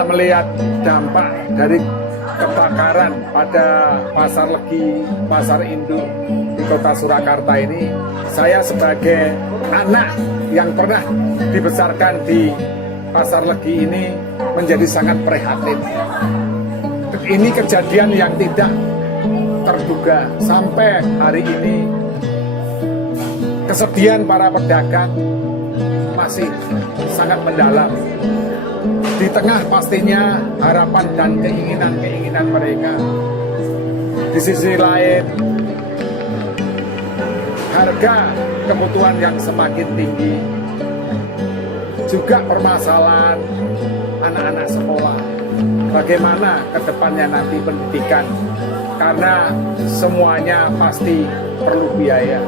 setelah melihat dampak dari kebakaran pada Pasar Legi, Pasar Induk di Kota Surakarta ini, saya sebagai anak yang pernah dibesarkan di Pasar Legi ini menjadi sangat prihatin. Ini kejadian yang tidak terduga. Sampai hari ini kesedihan para pedagang masih sangat mendalam. Di tengah pastinya harapan dan keinginan-keinginan mereka. Di sisi lain, harga kebutuhan yang semakin tinggi, juga permasalahan anak-anak sekolah. Bagaimana ke depannya nanti pendidikan, karena semuanya pasti perlu biaya.